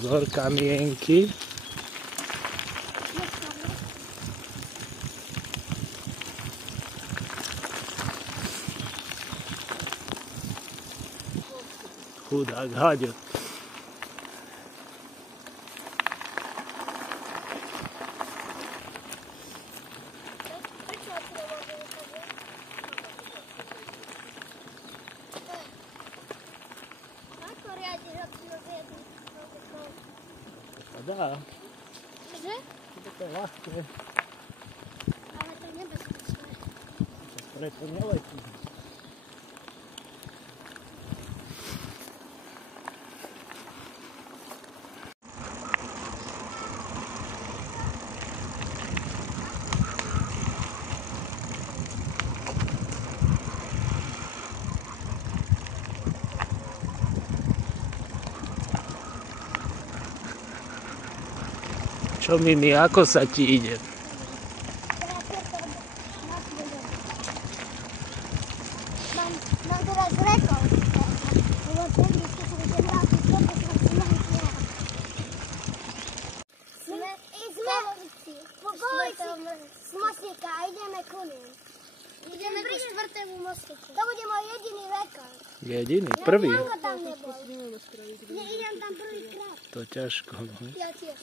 Pozor, kamienky. Chudák Haďo. Dá. Že? To je ľahké. Ale to je nebezpečné. Preto neletí. Čo Mimi, ako sa ti ide? Mám teraz rekord. Lebo prvý sa bude hrať, toto sa smáhne. Sme po Golici z mostníka a ideme ku nim. Ideme ku štvrtému mostníku. To bude môj jediný rekord. Jediný? Prvý? Ja tam nebol. Idem tam prvýkrát. To ťažko, no. Ja tiež.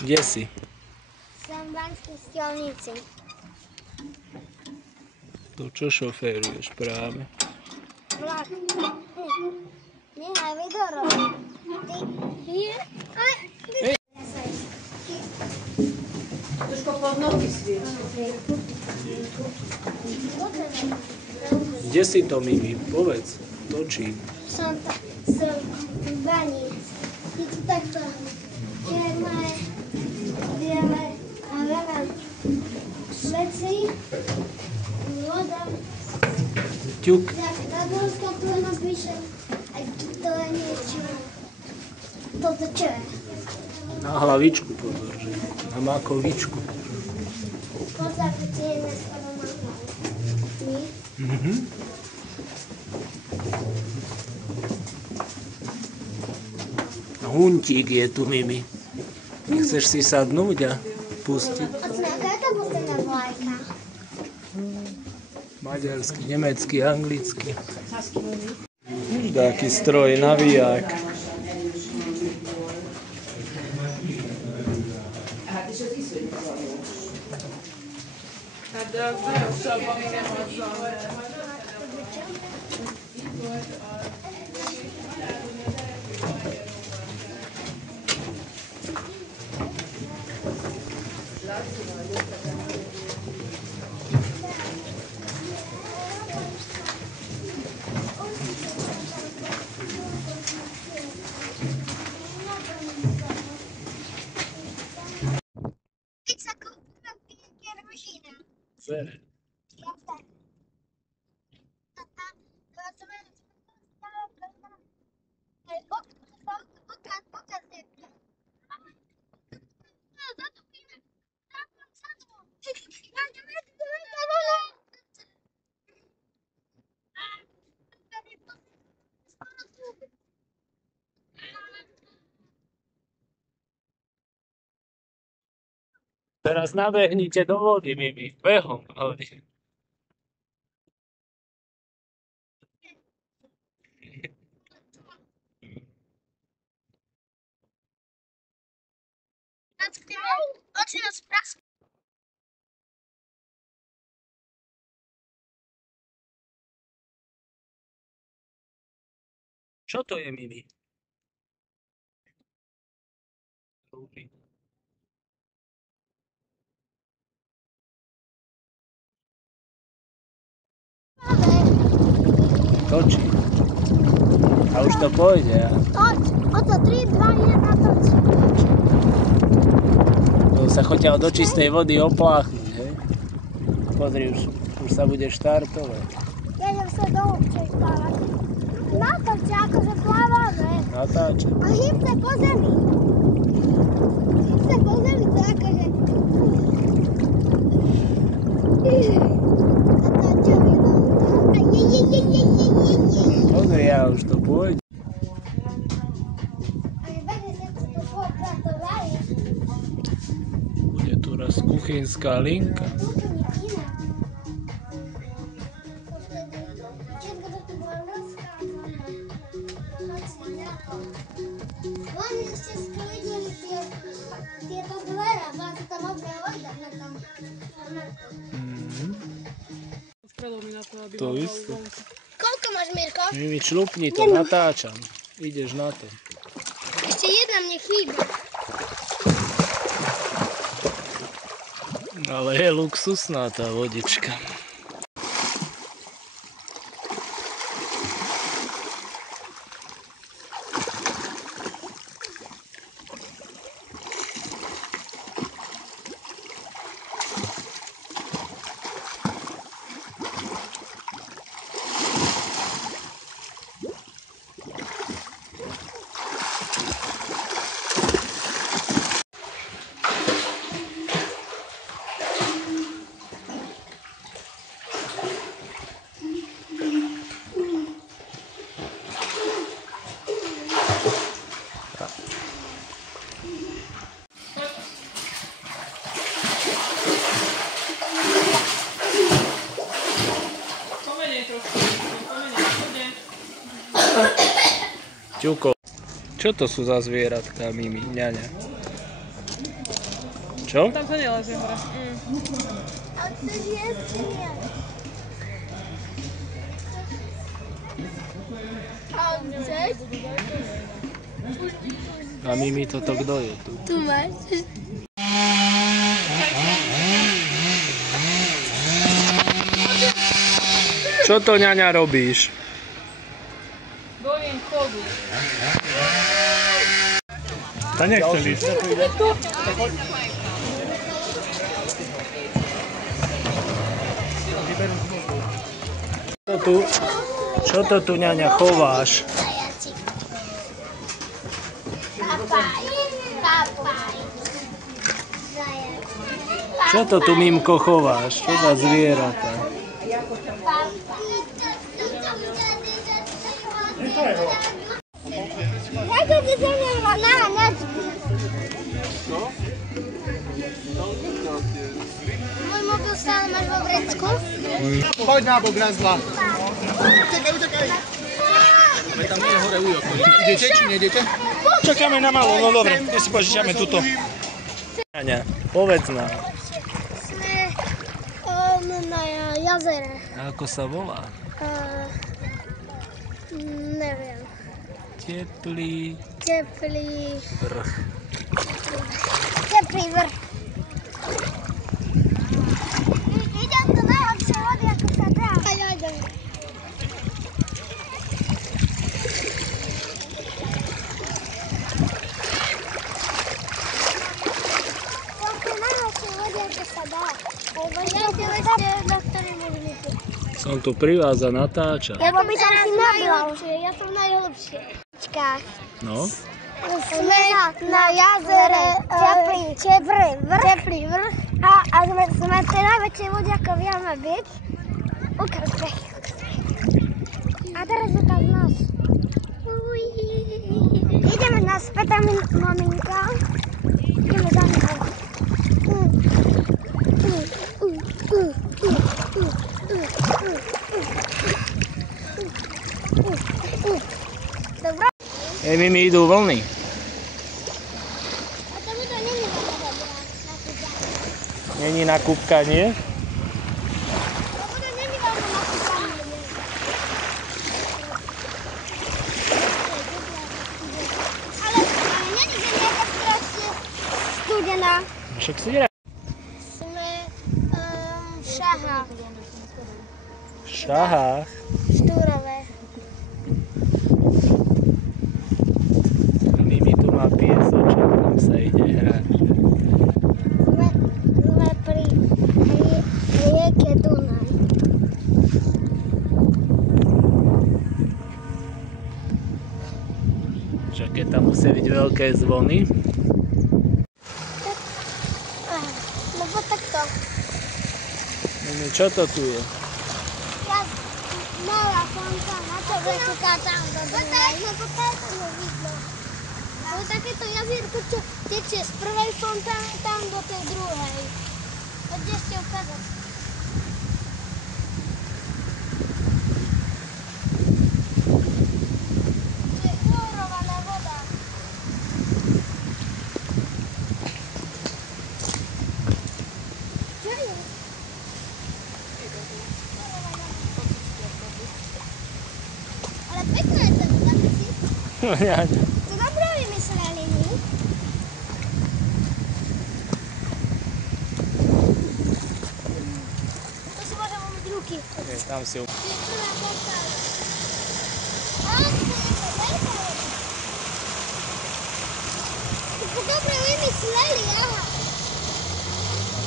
Kde si? Som v Banskej Štiavnici. To čo šoféruješ práve? Vlak. Nehaj video robiť. Ty. Nie. Trošku pod nohy svieti. Kde si to, Mimi? Povedz. Točí. Som v Baníc. Je tu takto čierne, biele a veľa veci. Voda. Ťuk. Na dvorskách tu napíše, aj to je niečo. Toto čo je? Na hlavičku pozor, že? Na makovičku. Pozdrav, ti je dneska doma. Nie? Huntík je tu, Mimi. Nechceš si sadnúť a pustiť? Ocino, aká je to pustená vlajka? Maďarsky, nemecký, anglicky. Taký stroj, navíjak. Dcere. Teraz nabehnite do vody, Mimi. Behom. Oči nás prasknú. Čo to je, Mimi? Točí. A už to pôjde, ja? Toč, oto 3, 2, 1, toč. To sa chodia od očistej vody opláchnuť, hej? Pozri, už sa bude štartovať. Ja idem sa do občej plávať. Natáča, akože plávame. Natáča. A hýbce po zemi. Hýbce po zemi, to akože... Natáča mi Pozri, ja už to pôjde. Bude tu raz kuchynská linka. Oni ešte sklidili tieto dvere, bola to tam obra voda. To isté. Koľko máš, Mirko? Mimi, člupni to, natáčam. Ideš na to. Ešte jedna mne chýba. Ale je luxusná tá vodička. Ťuko, čo to sú za zvieratka, Mimi, ňaňa? Čo? Tam sa nelezie hore. A to je smiel. A chceš? A Mimi, toto kto je tu? Tu máš. Čo to, ňaňa, robíš? Dojím chodu. Ta nechcem ísť. Čo to tu, ňaňa, chováš? Papaj. Papaj. Čo to tu, Mimko, chováš? Čo za zvieratá? Ako ty sa nemá náhňačky? Môj mobil stále máš vo vrecku? Poď na bok, raz, dva. Utekaj, utekaj. Tam je hore ujo. Idete či nejdete? Čakáme na malo, no dobre, my si požičame tuto. Ňaňa, povedz nám. Sme na jazere. A ako sa volá? Neviem. Teplý vrch. Teplý vrch. Idem do najlepšej vody, ako sa dá. Idem. Som tu pri vás a natáčam. Lebo by som si nabral. Ja som najlepšie. No? Sme na jazere Teplý vrch. A sme tie najväčšie vody, ako vieme byť. Ukážte. A teraz je tam nás. Ideme naspäť, tam je maminka. Ideme za mnou. Mimi, idú vlny. A to nie je. Není na kúpkanie? Studená. Však si hrá. Sme v Šahách. V Šahách? Štúrové. Mimi tu má piesoček, tam sa ide hrať. Sme pri rieke Dunaj. Čakaj, tam musia byť veľké zvony. Lebo takto. Mimi, čo to tu je? Malá fontána, čo vyšuká tam do Dunaj. Lebo táto nevidno. Lebo takéto jazierko, čo tečie z prvej fontány tam do tej druhej. Poďte ešte ukázať. Tu je chlorovaná voda. Čo je? Ale pekná je tá voda, si? To dobre vymysleli, nie? To si môžem umyť ruky. Tam si... To je prvá fontána. A, to je to veľká voda. To dobre vymysleli, aha.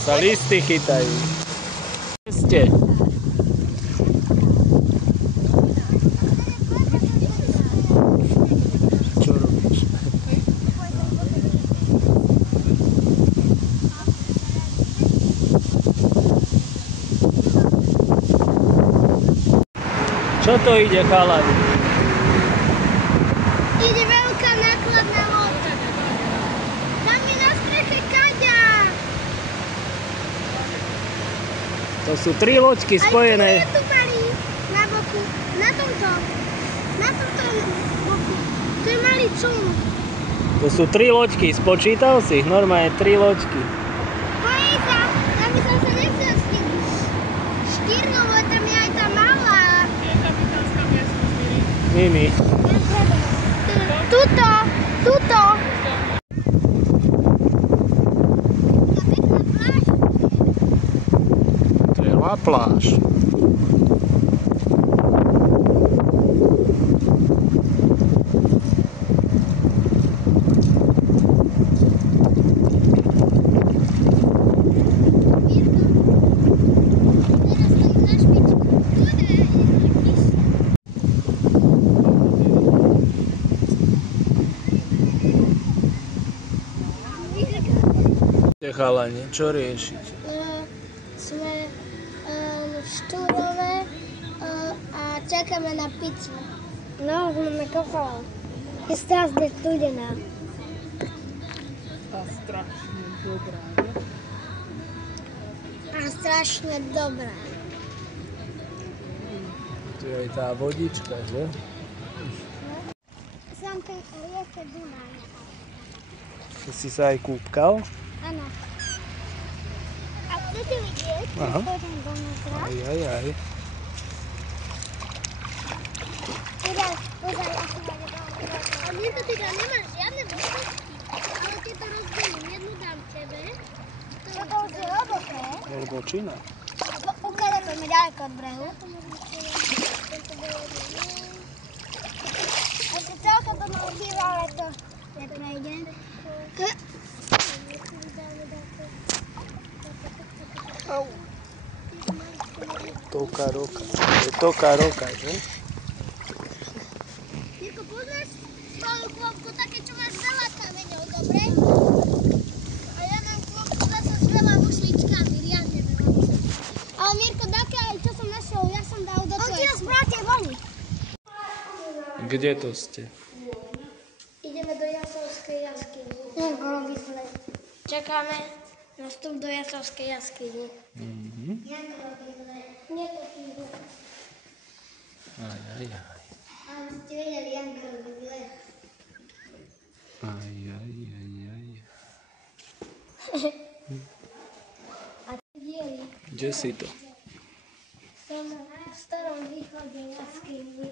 Sa listy chytajú. Ste. Čo robíš? Čo to ide, chalani? Ide veľká nákladná loď. Tam je na streche kaďa. To sú 3 loďky spojené. Aj tu je tu malý na boku. Na tomto boku. To je malý čln. To sú 3 loďky, spočítal si ich? Normálne 3 loďky. Bojí sa, ja by som sa nechcel s tým štyrnou, ale tam je aj tá malá. Je kapitánska miestnosť, Miri. Mimi. Tuto. To je La pláž. Chalani, čo riešite? Sme v Štúrove a čakáme na pizzu. No, sme na kofole. Je strašne studená. A strašne dobrá, ne? A strašne dobrá. Tu je aj tá vodička, že? Som pri rieke Dunaj. Si sa aj kúpkal? Áno. A chcete vidieť? Aha. Poďme donútra. Aj. Pozaj, ako ma nedá. A mne to teda nemáš žiadne možnosti. Ale keď to rozdelím, jednu dám tebe. Čo to už je hlboké? Hlbočina. Ukladajme ďaleko od brehu. Asi celkom to mám býva, ale to neprejde. Toka roka. To je toka roka, že? Mirko, poznáš svoju klopku, také, čo máš veľa kameňov, dobre? A ja mám klopku zase s veľa mušličkami, riadne veľa. Ale Mirko, také aj čo som našiel, ja som dal do tvojej. On ti nás vrátil voni. Kde to ste? Ideme do Jasovskej jaskyne. Bolo by zle. Čakáme na vstup do Jasovskej jaskyne. Aj. Ale ste vedeli, Janka robí zle. Aj. A Kde si to? Som v starom východe jaskyni.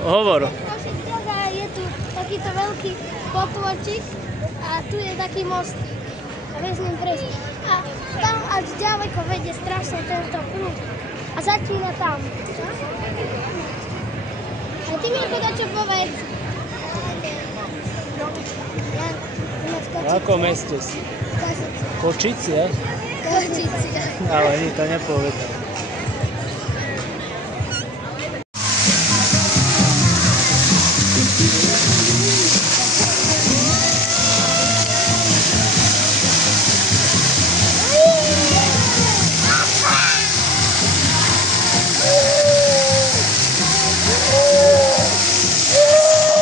Hovor. Je tu takýto veľký potôčik a tu je taký most. A vie s ním prejsť. A tam až ďaleko vedie strašne tento prúd. A začína tam. A ty mi čo povedz. V akom meste si? Košice, je? Košice. Ale ani to nepovedal.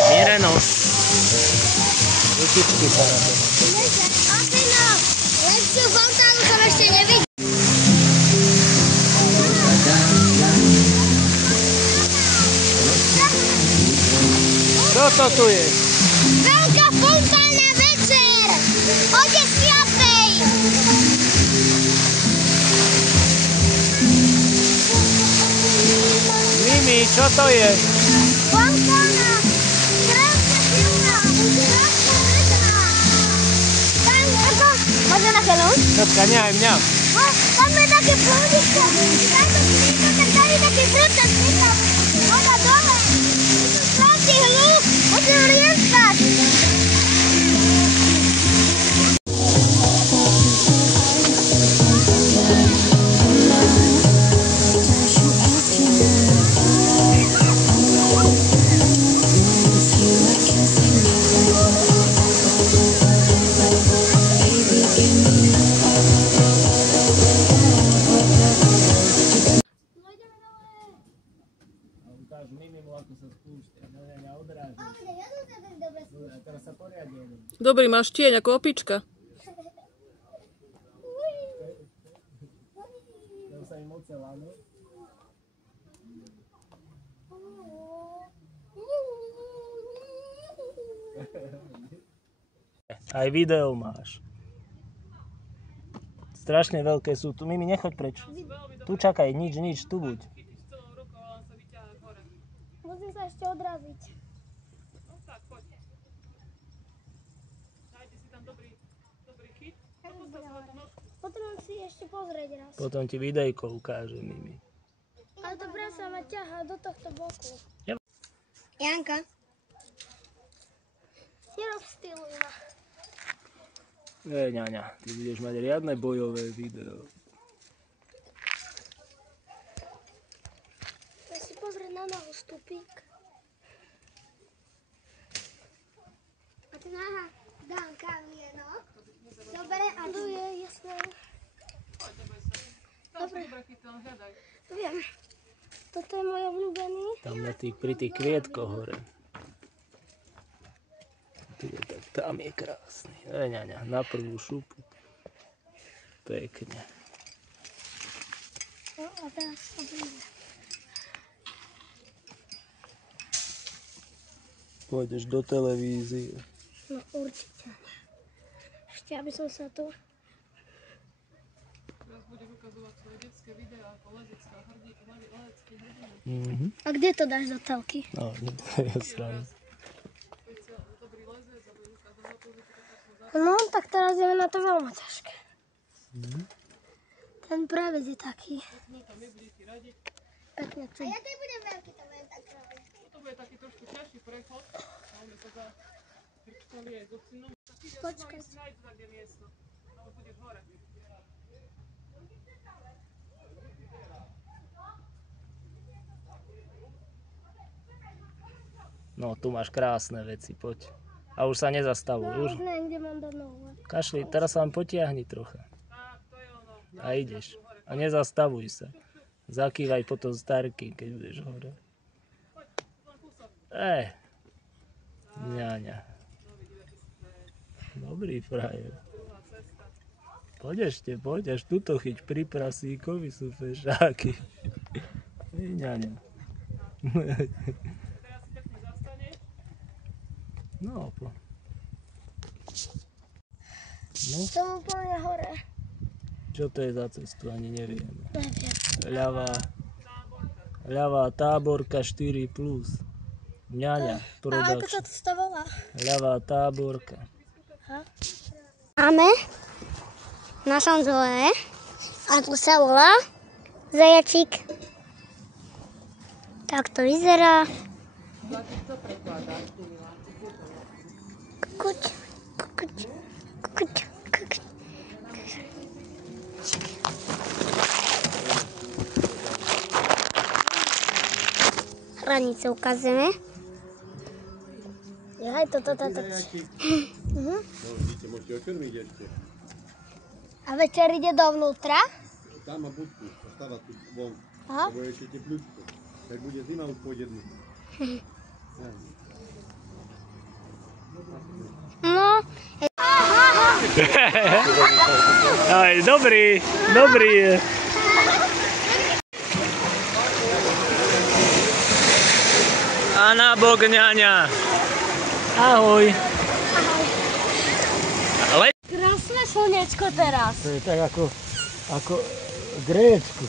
Mireno. Ručičky sa na to. Opino, lepšiu fontánu som ešte nevidel. Čo to tu je? Veľká fontána večer! O 10:00. Mimi, čo to je? Fontána! Krásne silná! Krásne večná! Tam, ako? Môžem na chvíľu? Čotka, nehaj mňa. Tam je také plúdisko. Táto plúdisko, tak tam je taký prúčak. Voda dole. Tu straší hluk. Môžem rieskať. Ukáž Mimimu, ako sa spúšťa. No ja odrážim. A teraz sa poriadne. Dobrý, máš tieň ako opička. Tam sa im ocela, no? Aj video máš. Strašne veľké sú tu. Mimi, nechoď preč. Tu čakaj, nič, tu buď. Musím sa ešte odraziť. No tak, poď. Dajte si tam dobrý chyt. Potrebujem si ešte pozrieť raz. Potom ti videjko ukáže, Mimi. Ale to prasa ma ťahá do tohto boku. Ja. Janka. Nerozptýluj ma. Ňaňa, ty budeš mať riadne bojové video. Ja si pozrieť na nohu stupík. A ty náha dám kamienok. Dobre, a tu je jasné. Dobre. Viem. Toto je môj obľúbený. Tam na pri tých kvietkoch hore. Tam je krásny. Ňaňa, na prvú šupu. Pekne. No a teraz oblíbe. Pôjdeš do televízie. No určite. Ešte aby som sa tu... Teraz budeš ukazovať svoje detské videá ako lezecké hrdiny. A kde to dáš do telky? No, to je sranda. Dobrý lezec a budeš ukazovať No, tak teraz ideme na to veľmi ťažké. Ten pravec je taký. Pekne tu. to bude bude taký trošku ťažší prechod. A on sa zakrčkali aj do synom. Tak ideš ma ísť nájsť tak, kde miesto. Ale budeš hore. No, tu máš krásne veci, poď. A už sa nezastavuj, už. Už neviem, kde mám do nohu. Kašli, teraz sa len potiahni trocha. Tak, to je ono. A ideš. A nezastavuj sa. Zakývaj potom starky, keď budeš hore. Ňaňa. Dobrý frajer. Poď ešte, poď, až tuto chyť pri prasíkovi sú fešáky. Ňaňa. No, po. No, Som úplne hore. čo to je za cestu, ani neviem. Neviem. Ľavá táborka 4+. Ňaňa, Ale ako production. sa to volá? Ľavá táborka. Máme v našom dvore, ako sa volá, zajačík. Tak to vyzerá. Kukuť, kukuť, kukuť, kukuť. Hranice ukazujeme. Jaj, toto. Môžete očermiť ešte. A večer ide dovnútra? Tam má budku, ostáva tu von. Aha. Lebo je ešte teplúčko. Tak bude zima, už pôjde dnu. No. Aj, dobrý, dobrý je. A na bok, ňaňa. Ahoj. Ale Krásne slnečko teraz. to je tak ako v Grécku.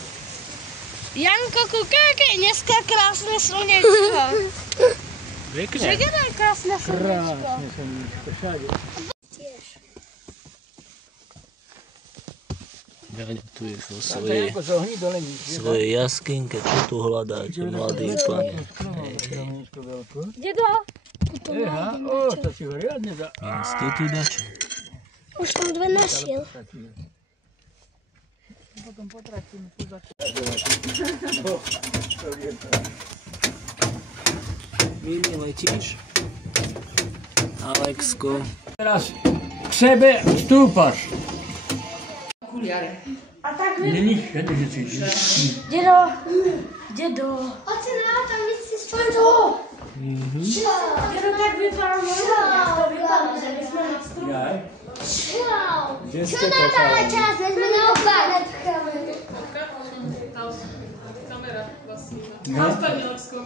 Janko, kúkaj, aké je dneska krásne slnečko. Pekne. Že je krásne slnečko. Krásne slnečko, všade. Tiež. Ňaňa tu je vo svojej jaskinke, čo tu hľadáte, mladý pane. Dedo, To si ho riadne dá. Ste tu dačo? už som dve našiel. Mimi, letíš? Alexko. Teraz k sebe stúpaš. A tak vy... Není všade, že cítiš. Dedo. Oci na tam víc si spončo. Dedo, tak vypadá to vypadá, že my sme na stru. Jaj. Kde Čo ste na to tále čas, my sme naopak. Kamera vás sníma. Na Španielsku.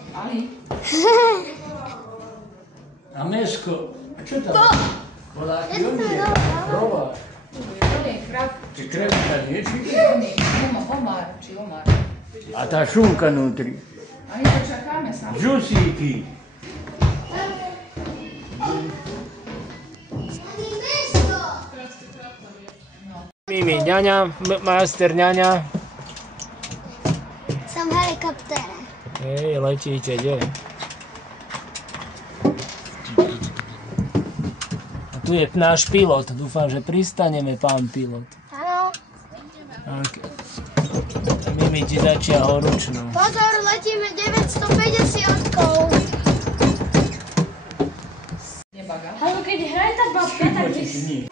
A mesko. A čo tam? Voláky onde? Krova. Či krevka nie? Či? Omar. A tá šunka nutri. A my to čakáme sami. Džusíky. Mimi, ňaňa, majster ňaňa. Som v helikoptere. Hej, letíte, kde? A tu je náš pilot, dúfam, že pristaneme, pán pilot. Áno. Okay. Mimi ti začia horúčnú. Pozor, letíme 950-kou. Ale keď hraje tá babka, tak vys...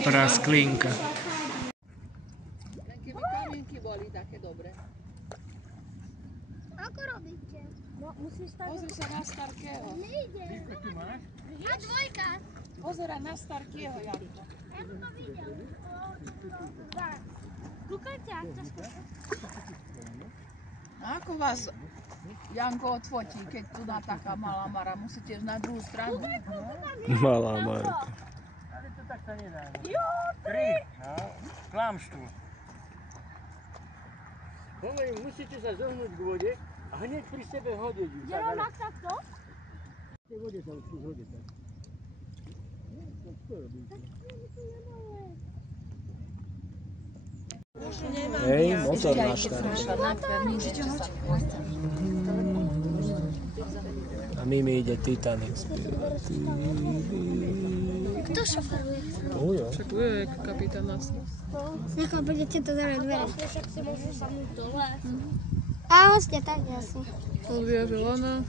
Prasklinka. Keby kamienky boli také dobré. Ako robíte? No, musíš tak... Pozri sa na Starkého. Nejde. A dvojka. Pozeraj na Starkého, Janko. Ja som to videl. Kúkajte, ak to skúšam. A ako vás Janko odfotí, keď tu na taká malá Mara, musíte ísť na druhú stranu. Malá Marka. Tak sa nedá. 3, no. Klamštvu. Hovorím, musíte sa zohnúť k vode a hneď pri sebe hodiť. Že rovnak takto? V tej vode sa už hodí tak. Hej, motor na štart. A Mimi ide Titanic. Kto šoferuje? Ujo. Však je jak kapitán nás. Nechal budete to zavať dvere. Však si môžu sadnúť dole. A ste tak asi. Olivia Želana.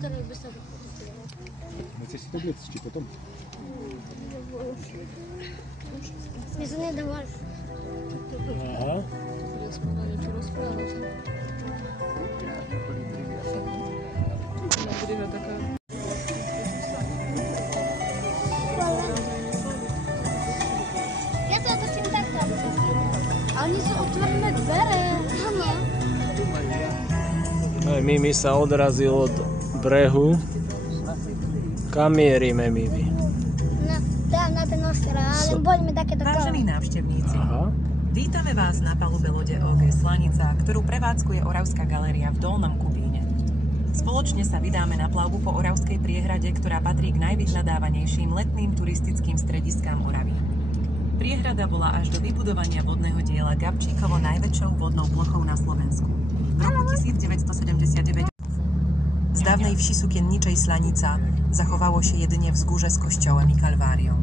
Ktorý by sa Chceš si to bliecť, či potom? mi sa nedovol. Aha. Bude spolu niečo rozprávať. Nadriha taká. Ja sa otočím takto, aby sa stýmil. A oni sú otvorené dvere. Áno. Aj Mimi sa odrazil od brehu. Kam mierime, Mimi? Tam na ten ostrov, ale poďme takéto kolo. Vážení návštevníci, Aha. vítame vás na palube lode OG Slanica, ktorú prevádzkuje Oravská galéria v Dolnom Kubíne. Spoločne sa vydáme na plavbu po Oravskej priehrade, ktorá patrí k najvyhľadávanejším letným turistickým strediskám Oravy. Priehrada bola až do vybudovania vodného diela Gabčíkovo najväčšou vodnou plochou na Slovensku. V roku 1979 z dawnej wsi sukienniczej Slanica zachowało się jedynie wzgórze z kościołem i kalwarią.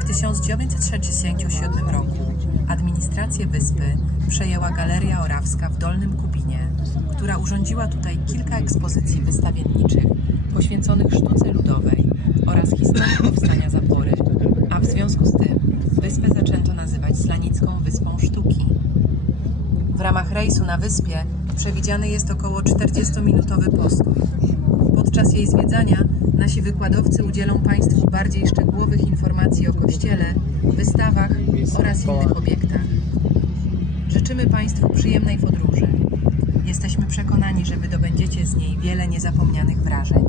W 1967 roku administrację wyspy przejęła Galeria Orawska w Dolnym Kubinie, która urządziła tutaj kilka ekspozycji wystawienniczych poświęconych sztuce ludowej oraz historii powstania zapory, a w związku z tym wyspę zaczęto nazywać Slanicką Wyspą Sztuki. W ramach rejsu na wyspie przewidziany jest około 40-minutowy postój. Podczas jej zwiedzania nasi wykładowcy udzielą Państwu bardziej szczegółowych informacji o kościele, wystawach oraz innych obiektach. Życzymy Państwu przyjemnej podróży. Jesteśmy przekonani, że wydobędziecie z niej wiele niezapomnianych wrażeń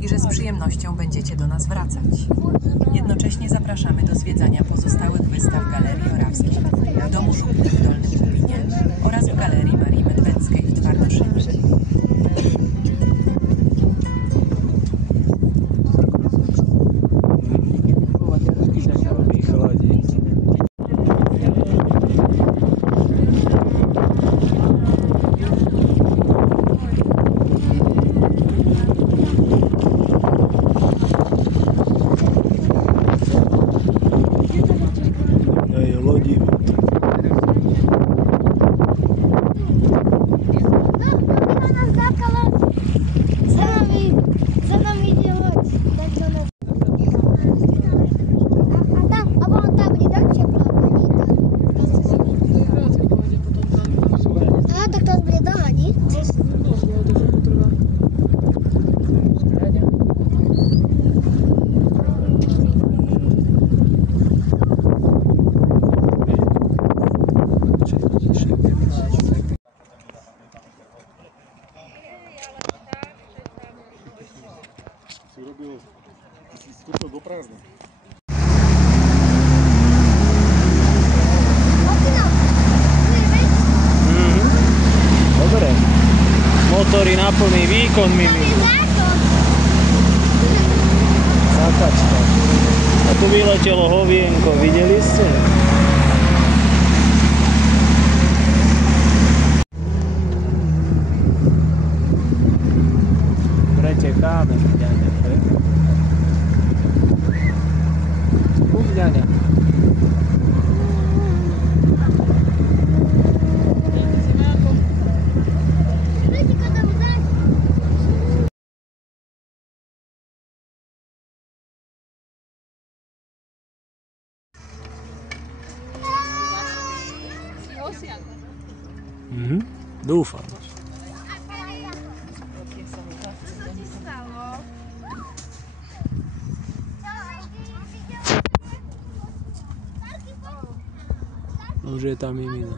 i że z przyjemnością będziecie do nas wracać. Jednocześnie zapraszamy do zwiedzania pozostałych wystaw Galerii Orawskiej w Domu Żupnik w Dolnym Kubinie oraz w Galerii Marii Medweckiej w Twardoszynie. Dobre. Motory na plný výkon, Mimi. Zakačka. A tu vyletelo hovienko, videli ste? Pretekáme, ňaňa. Ňaňa. Dúfam. Už je tam Mimina.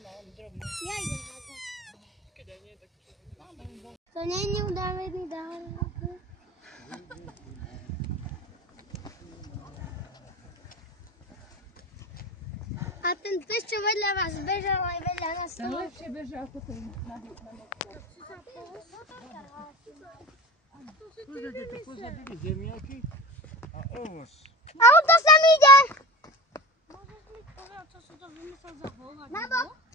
Ja idem hádať. To nie je udavený dár. A ten pes, čo vedľa vás bežal, aj vedľa nás Ten toho. lepšie beží ako ten na Pozrite, tu posadili zemiaky a ovoz. A on to sem ide! Môžeš mi povedať, čo si to vymyslel za hovado? Na bok!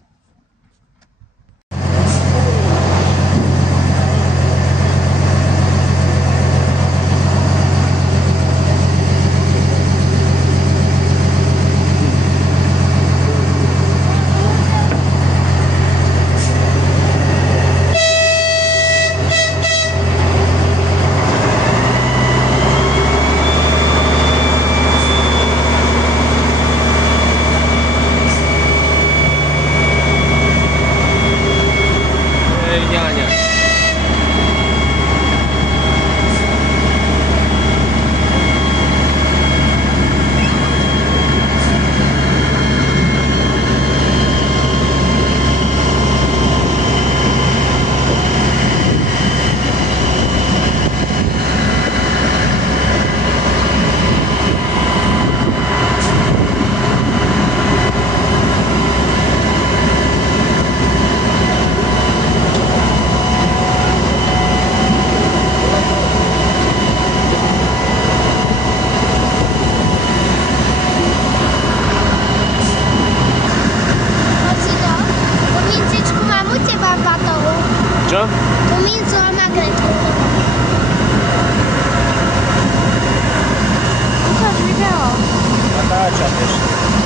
Čo? Tu mincu a magretku. Ukáž video. Natáčam ešte.